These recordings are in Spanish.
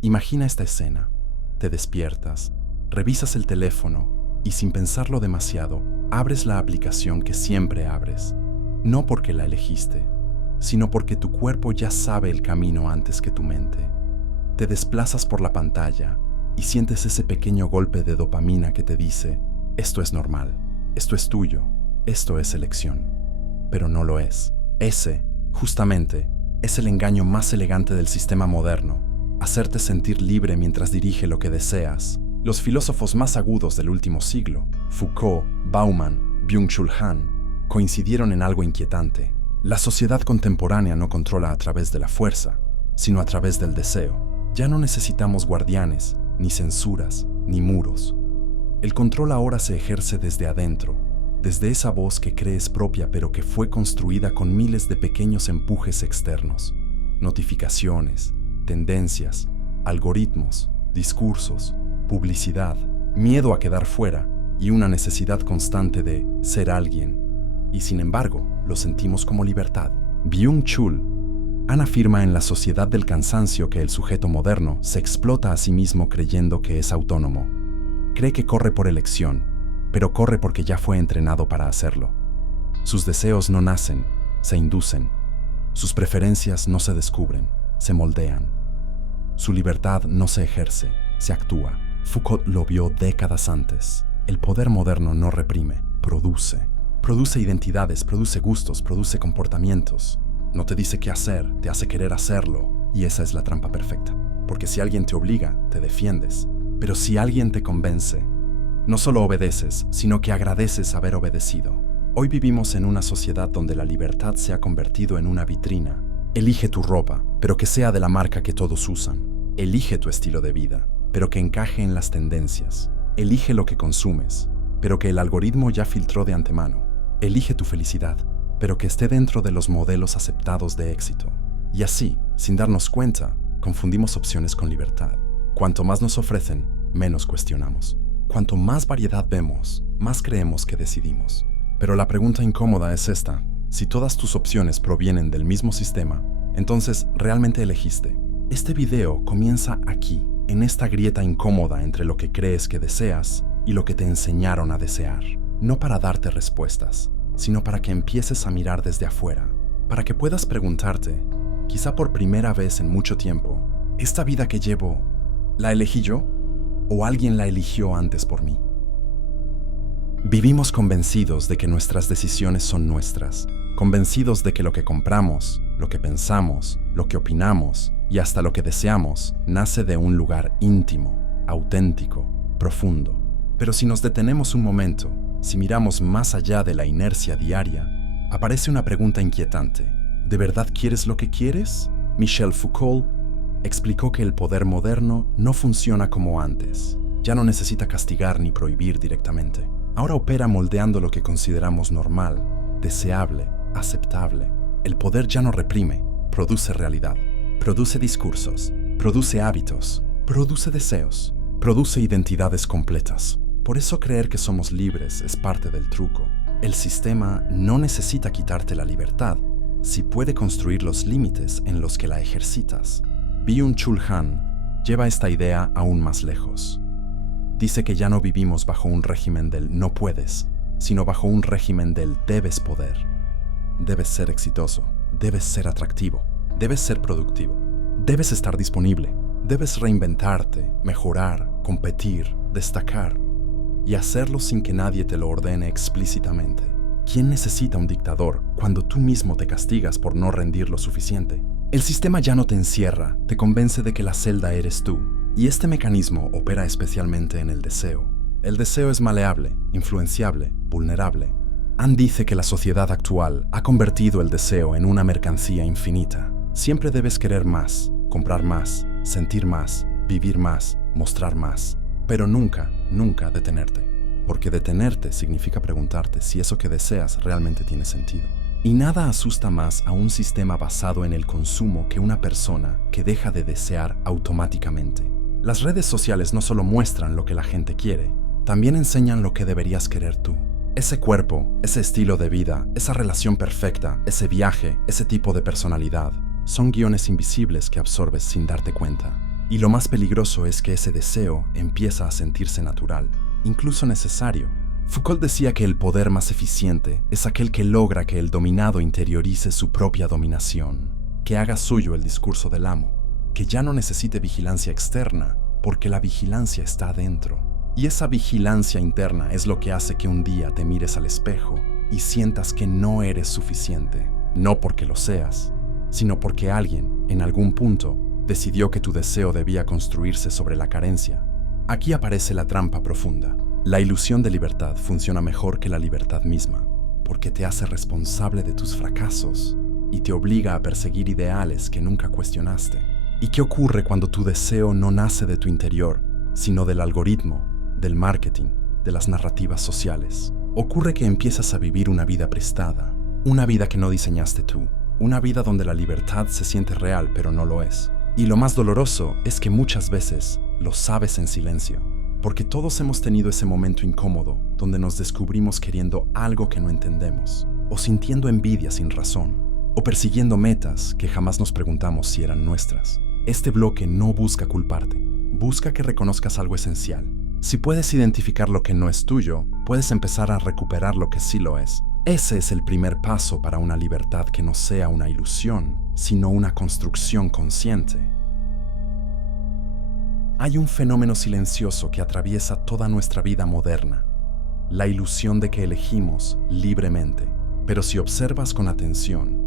Imagina esta escena. Te despiertas, revisas el teléfono y sin pensarlo demasiado, abres la aplicación que siempre abres. No porque la elegiste, sino porque tu cuerpo ya sabe el camino antes que tu mente. Te desplazas por la pantalla y sientes ese pequeño golpe de dopamina que te dice, esto es normal, esto es tuyo, esto es elección. Pero no lo es. Ese, justamente, es el engaño más elegante del sistema moderno, hacerte sentir libre mientras dirige lo que deseas. Los filósofos más agudos del último siglo, Foucault, Bauman, Byung-Chul Han, coincidieron en algo inquietante. La sociedad contemporánea no controla a través de la fuerza, sino a través del deseo. Ya no necesitamos guardianes, ni censuras, ni muros. El control ahora se ejerce desde adentro, desde esa voz que crees propia pero que fue construida con miles de pequeños empujes externos. Notificaciones, tendencias, algoritmos, discursos, publicidad, miedo a quedar fuera y una necesidad constante de ser alguien. Y sin embargo, lo sentimos como libertad. Byung-Chul Han afirma en La sociedad del cansancio que el sujeto moderno se explota a sí mismo creyendo que es autónomo. Cree que corre por elección, pero corre porque ya fue entrenado para hacerlo. Sus deseos no nacen, se inducen. Sus preferencias no se descubren, se moldean. Su libertad no se ejerce, se actúa. Foucault lo vio décadas antes. El poder moderno no reprime, produce. Produce identidades, produce gustos, produce comportamientos. No te dice qué hacer, te hace querer hacerlo. Y esa es la trampa perfecta. Porque si alguien te obliga, te defiendes. Pero si alguien te convence, no solo obedeces, sino que agradeces haber obedecido. Hoy vivimos en una sociedad donde la libertad se ha convertido en una vitrina. Elige tu ropa, pero que sea de la marca que todos usan. Elige tu estilo de vida, pero que encaje en las tendencias. Elige lo que consumes, pero que el algoritmo ya filtró de antemano. Elige tu felicidad, pero que esté dentro de los modelos aceptados de éxito. Y así, sin darnos cuenta, confundimos opciones con libertad. Cuanto más nos ofrecen, menos cuestionamos. Cuanto más variedad vemos, más creemos que decidimos. Pero la pregunta incómoda es esta. Si todas tus opciones provienen del mismo sistema, entonces ¿realmente elegiste? Este video comienza aquí, en esta grieta incómoda entre lo que crees que deseas y lo que te enseñaron a desear. No para darte respuestas, sino para que empieces a mirar desde afuera, para que puedas preguntarte, quizá por primera vez en mucho tiempo, ¿esta vida que llevo, la elegí yo o alguien la eligió antes por mí? Vivimos convencidos de que nuestras decisiones son nuestras, convencidos de que lo que compramos, lo que pensamos, lo que opinamos y hasta lo que deseamos nace de un lugar íntimo, auténtico, profundo. Pero si nos detenemos un momento, si miramos más allá de la inercia diaria, aparece una pregunta inquietante. ¿De verdad quieres lo que quieres? Michel Foucault explicó que el poder moderno no funciona como antes. Ya no necesita castigar ni prohibir directamente. Ahora opera moldeando lo que consideramos normal, deseable, aceptable. El poder ya no reprime, produce realidad. Produce discursos, produce hábitos, produce deseos, produce identidades completas. Por eso creer que somos libres es parte del truco. El sistema no necesita quitarte la libertad si puede construir los límites en los que la ejercitas. Byung-Chul Han lleva esta idea aún más lejos. Dice que ya no vivimos bajo un régimen del no puedes, sino bajo un régimen del debes poder. Debes ser exitoso, debes ser atractivo, debes ser productivo, debes estar disponible, debes reinventarte, mejorar, competir, destacar y hacerlo sin que nadie te lo ordene explícitamente. ¿Quién necesita un dictador cuando tú mismo te castigas por no rendir lo suficiente? El sistema ya no te encierra, te convence de que la celda eres tú. Y este mecanismo opera especialmente en el deseo. El deseo es maleable, influenciable, vulnerable. Han dice que la sociedad actual ha convertido el deseo en una mercancía infinita. Siempre debes querer más, comprar más, sentir más, vivir más, mostrar más. Pero nunca, nunca detenerte. Porque detenerte significa preguntarte si eso que deseas realmente tiene sentido. Y nada asusta más a un sistema basado en el consumo que una persona que deja de desear automáticamente. Las redes sociales no solo muestran lo que la gente quiere, también enseñan lo que deberías querer tú. Ese cuerpo, ese estilo de vida, esa relación perfecta, ese viaje, ese tipo de personalidad, son guiones invisibles que absorbes sin darte cuenta. Y lo más peligroso es que ese deseo empieza a sentirse natural, incluso necesario. Foucault decía que el poder más eficiente es aquel que logra que el dominado interiorice su propia dominación, que haga suyo el discurso del amo, que ya no necesite vigilancia externa, porque la vigilancia está adentro. Y esa vigilancia interna es lo que hace que un día te mires al espejo y sientas que no eres suficiente, no porque lo seas, sino porque alguien, en algún punto, decidió que tu deseo debía construirse sobre la carencia. Aquí aparece la trampa profunda. La ilusión de libertad funciona mejor que la libertad misma, porque te hace responsable de tus fracasos y te obliga a perseguir ideales que nunca cuestionaste. ¿Y qué ocurre cuando tu deseo no nace de tu interior, sino del algoritmo, del marketing, de las narrativas sociales? Ocurre que empiezas a vivir una vida prestada, una vida que no diseñaste tú, una vida donde la libertad se siente real pero no lo es. Y lo más doloroso es que muchas veces lo sabes en silencio, porque todos hemos tenido ese momento incómodo donde nos descubrimos queriendo algo que no entendemos, o sintiendo envidia sin razón, o persiguiendo metas que jamás nos preguntamos si eran nuestras. Este bloque no busca culparte, busca que reconozcas algo esencial. Si puedes identificar lo que no es tuyo, puedes empezar a recuperar lo que sí lo es. Ese es el primer paso para una libertad que no sea una ilusión, sino una construcción consciente. Hay un fenómeno silencioso que atraviesa toda nuestra vida moderna, la ilusión de que elegimos libremente. Pero si observas con atención,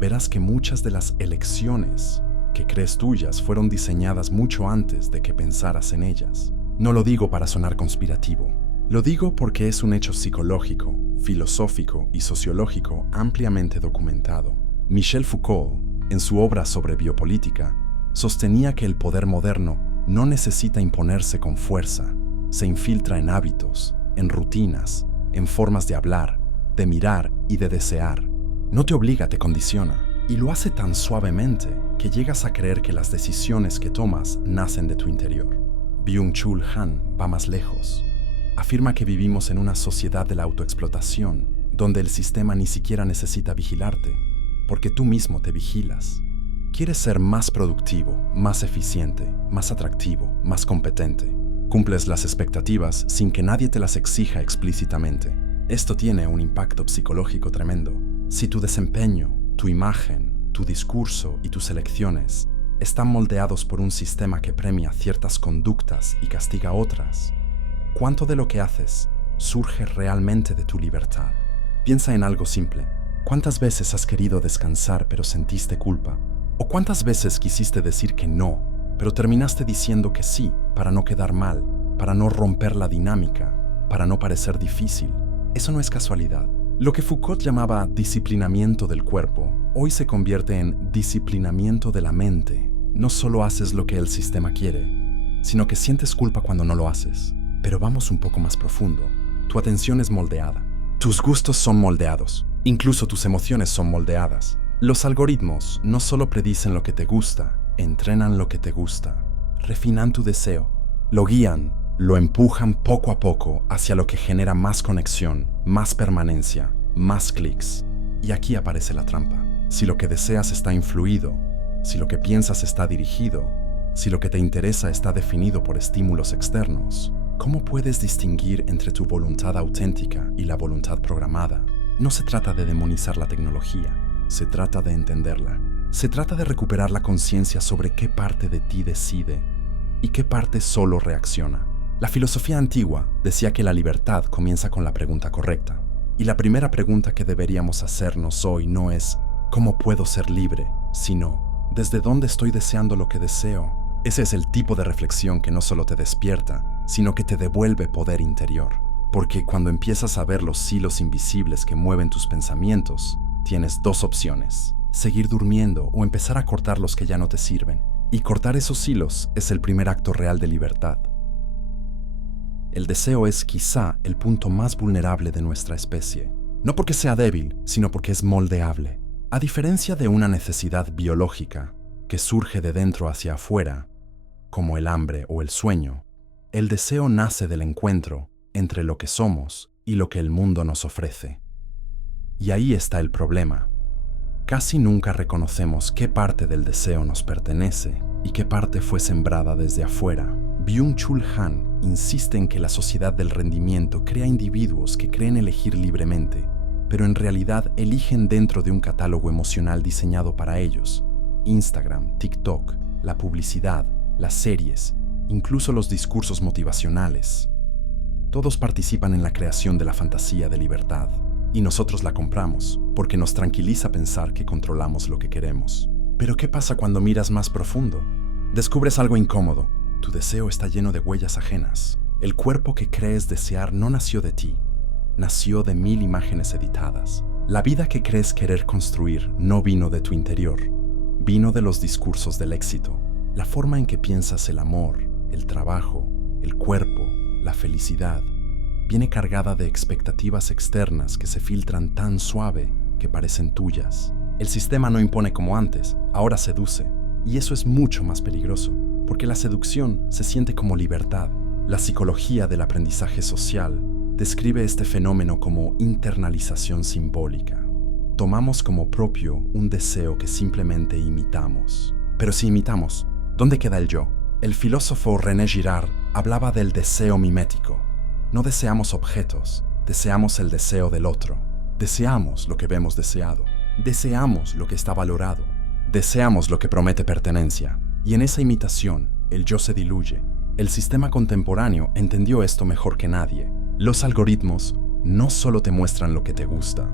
verás que muchas de las elecciones que crees tuyas fueron diseñadas mucho antes de que pensaras en ellas. No lo digo para sonar conspirativo, lo digo porque es un hecho psicológico, filosófico y sociológico ampliamente documentado. Michel Foucault, en su obra sobre biopolítica, sostenía que el poder moderno no necesita imponerse con fuerza, se infiltra en hábitos, en rutinas, en formas de hablar, de mirar y de desear. No te obliga, te condiciona, y lo hace tan suavemente que llegas a creer que las decisiones que tomas nacen de tu interior. Byung-Chul Han va más lejos. Afirma que vivimos en una sociedad de la autoexplotación, donde el sistema ni siquiera necesita vigilarte, porque tú mismo te vigilas. Quieres ser más productivo, más eficiente, más atractivo, más competente. Cumples las expectativas sin que nadie te las exija explícitamente. Esto tiene un impacto psicológico tremendo. Si tu desempeño, tu imagen, tu discurso y tus elecciones están moldeados por un sistema que premia ciertas conductas y castiga otras, ¿cuánto de lo que haces surge realmente de tu libertad? Piensa en algo simple. ¿Cuántas veces has querido descansar pero sentiste culpa? ¿O cuántas veces quisiste decir que no, pero terminaste diciendo que sí para no quedar mal, para no romper la dinámica, para no parecer difícil? Eso no es casualidad. Lo que Foucault llamaba disciplinamiento del cuerpo, hoy se convierte en disciplinamiento de la mente. No solo haces lo que el sistema quiere, sino que sientes culpa cuando no lo haces. Pero vamos un poco más profundo. Tu atención es moldeada. Tus gustos son moldeados. Incluso tus emociones son moldeadas. Los algoritmos no solo predicen lo que te gusta, entrenan lo que te gusta. Refinan tu deseo. Lo guían, lo empujan poco a poco hacia lo que genera más conexión, más permanencia, más clics. Y aquí aparece la trampa. Si lo que deseas está influido, si lo que piensas está dirigido, si lo que te interesa está definido por estímulos externos, ¿cómo puedes distinguir entre tu voluntad auténtica y la voluntad programada? No se trata de demonizar la tecnología, se trata de entenderla. Se trata de recuperar la conciencia sobre qué parte de ti decide y qué parte solo reacciona. La filosofía antigua decía que la libertad comienza con la pregunta correcta. Y la primera pregunta que deberíamos hacernos hoy no es ¿cómo puedo ser libre?, sino ¿desde dónde estoy deseando lo que deseo? Ese es el tipo de reflexión que no solo te despierta, sino que te devuelve poder interior. Porque cuando empiezas a ver los hilos invisibles que mueven tus pensamientos, tienes dos opciones: seguir durmiendo o empezar a cortar los que ya no te sirven. Y cortar esos hilos es el primer acto real de libertad. El deseo es quizá el punto más vulnerable de nuestra especie. No porque sea débil, sino porque es moldeable. A diferencia de una necesidad biológica que surge de dentro hacia afuera, como el hambre o el sueño, el deseo nace del encuentro entre lo que somos y lo que el mundo nos ofrece. Y ahí está el problema. Casi nunca reconocemos qué parte del deseo nos pertenece y qué parte fue sembrada desde afuera. Byung-Chul Han insiste en que la sociedad del rendimiento crea individuos que creen elegir libremente, pero en realidad eligen dentro de un catálogo emocional diseñado para ellos. Instagram, TikTok, la publicidad, las series, incluso los discursos motivacionales. Todos participan en la creación de la fantasía de libertad, y nosotros la compramos, porque nos tranquiliza pensar que controlamos lo que queremos. Pero ¿qué pasa cuando miras más profundo? Descubres algo incómodo. Tu deseo está lleno de huellas ajenas. El cuerpo que crees desear no nació de ti, nació de 1000 imágenes editadas. La vida que crees querer construir no vino de tu interior, vino de los discursos del éxito, la forma en que piensas el amor, el trabajo, el cuerpo, la felicidad. Viene cargada de expectativas externas que se filtran tan suave que parecen tuyas. El sistema no impone como antes, ahora seduce. Y eso es mucho más peligroso, porque la seducción se siente como libertad. La psicología del aprendizaje social describe este fenómeno como internalización simbólica. Tomamos como propio un deseo que simplemente imitamos. Pero si imitamos, ¿dónde queda el yo? El filósofo René Girard hablaba del deseo mimético. No deseamos objetos, deseamos el deseo del otro. Deseamos lo que vemos deseado. Deseamos lo que está valorado. Deseamos lo que promete pertenencia. Y en esa imitación, el yo se diluye. El sistema contemporáneo entendió esto mejor que nadie. Los algoritmos no solo te muestran lo que te gusta,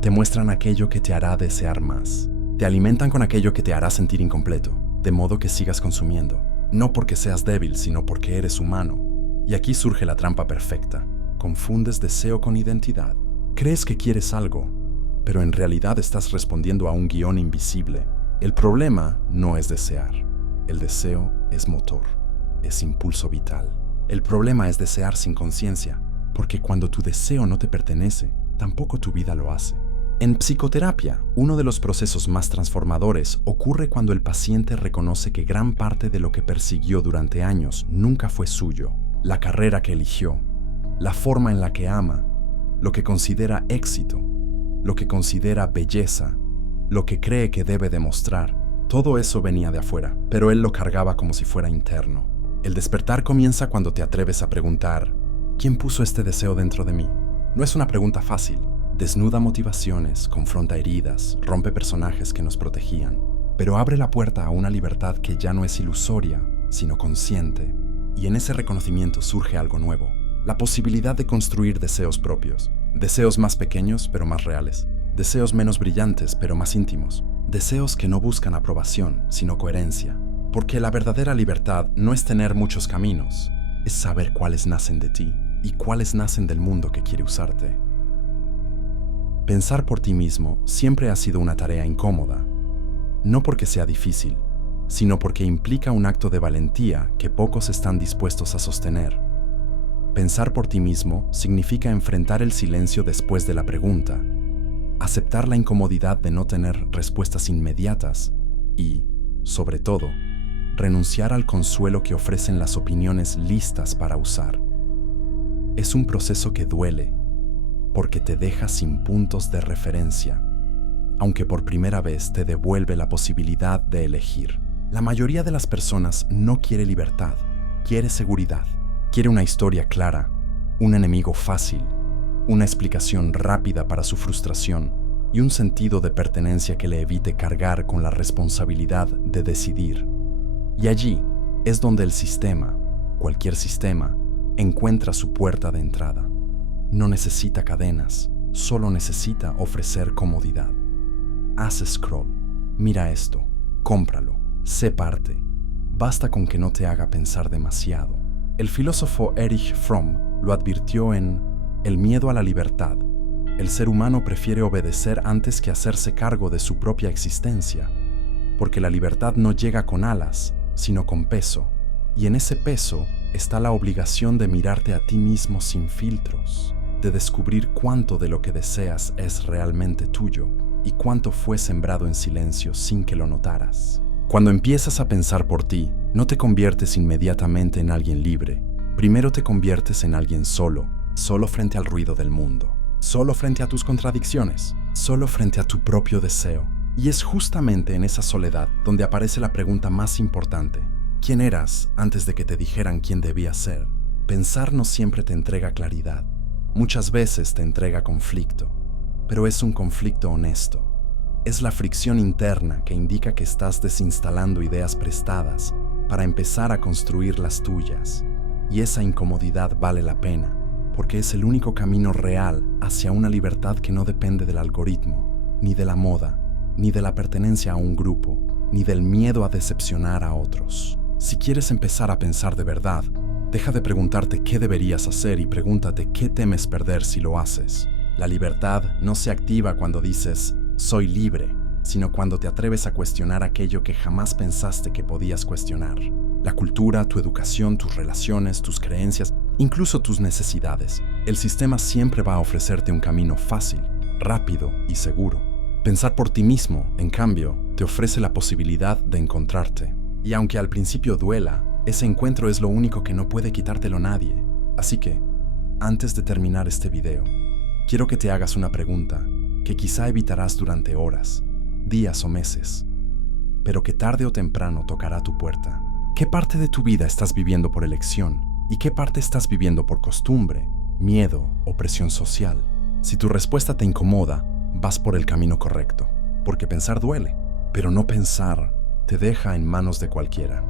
te muestran aquello que te hará desear más. Te alimentan con aquello que te hará sentir incompleto, de modo que sigas consumiendo. No porque seas débil, sino porque eres humano. Y aquí surge la trampa perfecta. Confundes deseo con identidad. Crees que quieres algo, pero en realidad estás respondiendo a un guión invisible. El problema no es desear. El deseo es motor, es impulso vital. El problema es desear sin conciencia, porque cuando tu deseo no te pertenece, tampoco tu vida lo hace. En psicoterapia, uno de los procesos más transformadores ocurre cuando el paciente reconoce que gran parte de lo que persiguió durante años nunca fue suyo. La carrera que eligió, la forma en la que ama, lo que considera éxito, lo que considera belleza, lo que cree que debe demostrar. Todo eso venía de afuera, pero él lo cargaba como si fuera interno. El despertar comienza cuando te atreves a preguntar, ¿quién puso este deseo dentro de mí? No es una pregunta fácil. Desnuda motivaciones, confronta heridas, rompe personajes que nos protegían, pero abre la puerta a una libertad que ya no es ilusoria, sino consciente. Y en ese reconocimiento surge algo nuevo, la posibilidad de construir deseos propios, deseos más pequeños pero más reales, deseos menos brillantes pero más íntimos, deseos que no buscan aprobación, sino coherencia. Porque la verdadera libertad no es tener muchos caminos, es saber cuáles nacen de ti y cuáles nacen del mundo que quiere usarte. Pensar por ti mismo siempre ha sido una tarea incómoda, no porque sea difícil, sino porque implica un acto de valentía que pocos están dispuestos a sostener. Pensar por ti mismo significa enfrentar el silencio después de la pregunta, aceptar la incomodidad de no tener respuestas inmediatas y, sobre todo, renunciar al consuelo que ofrecen las opiniones listas para usar. Es un proceso que duele, porque te deja sin puntos de referencia, aunque por primera vez te devuelve la posibilidad de elegir. La mayoría de las personas no quiere libertad, quiere seguridad, quiere una historia clara, un enemigo fácil, una explicación rápida para su frustración y un sentido de pertenencia que le evite cargar con la responsabilidad de decidir. Y allí es donde el sistema, cualquier sistema, encuentra su puerta de entrada. No necesita cadenas, solo necesita ofrecer comodidad. Haz scroll, mira esto, cómpralo, sé parte. Basta con que no te haga pensar demasiado. El filósofo Erich Fromm lo advirtió en El miedo a la libertad. El ser humano prefiere obedecer antes que hacerse cargo de su propia existencia, porque la libertad no llega con alas, sino con peso, y en ese peso está la obligación de mirarte a ti mismo sin filtros, de descubrir cuánto de lo que deseas es realmente tuyo y cuánto fue sembrado en silencio sin que lo notaras. Cuando empiezas a pensar por ti, no te conviertes inmediatamente en alguien libre. Primero te conviertes en alguien solo frente al ruido del mundo, solo frente a tus contradicciones, solo frente a tu propio deseo. Y es justamente en esa soledad donde aparece la pregunta más importante. ¿Quién eras antes de que te dijeran quién debías ser? Pensar no siempre te entrega claridad. Muchas veces te entrega conflicto, pero es un conflicto honesto. Es la fricción interna que indica que estás desinstalando ideas prestadas para empezar a construir las tuyas. Y esa incomodidad vale la pena, porque es el único camino real hacia una libertad que no depende del algoritmo, ni de la moda, ni de la pertenencia a un grupo, ni del miedo a decepcionar a otros. Si quieres empezar a pensar de verdad, deja de preguntarte qué deberías hacer y pregúntate qué temes perder si lo haces. La libertad no se activa cuando dices «soy libre», sino cuando te atreves a cuestionar aquello que jamás pensaste que podías cuestionar. La cultura, tu educación, tus relaciones, tus creencias, incluso tus necesidades. El sistema siempre va a ofrecerte un camino fácil, rápido y seguro. Pensar por ti mismo, en cambio, te ofrece la posibilidad de encontrarte. Y aunque al principio duela, ese encuentro es lo único que no puede quitártelo nadie. Así que, antes de terminar este video, quiero que te hagas una pregunta que quizá evitarás durante horas, días o meses, pero que tarde o temprano tocará tu puerta. ¿Qué parte de tu vida estás viviendo por elección? ¿Y qué parte estás viviendo por costumbre, miedo o presión social? Si tu respuesta te incomoda, vas por el camino correcto, porque pensar duele, pero no pensar te deja en manos de cualquiera.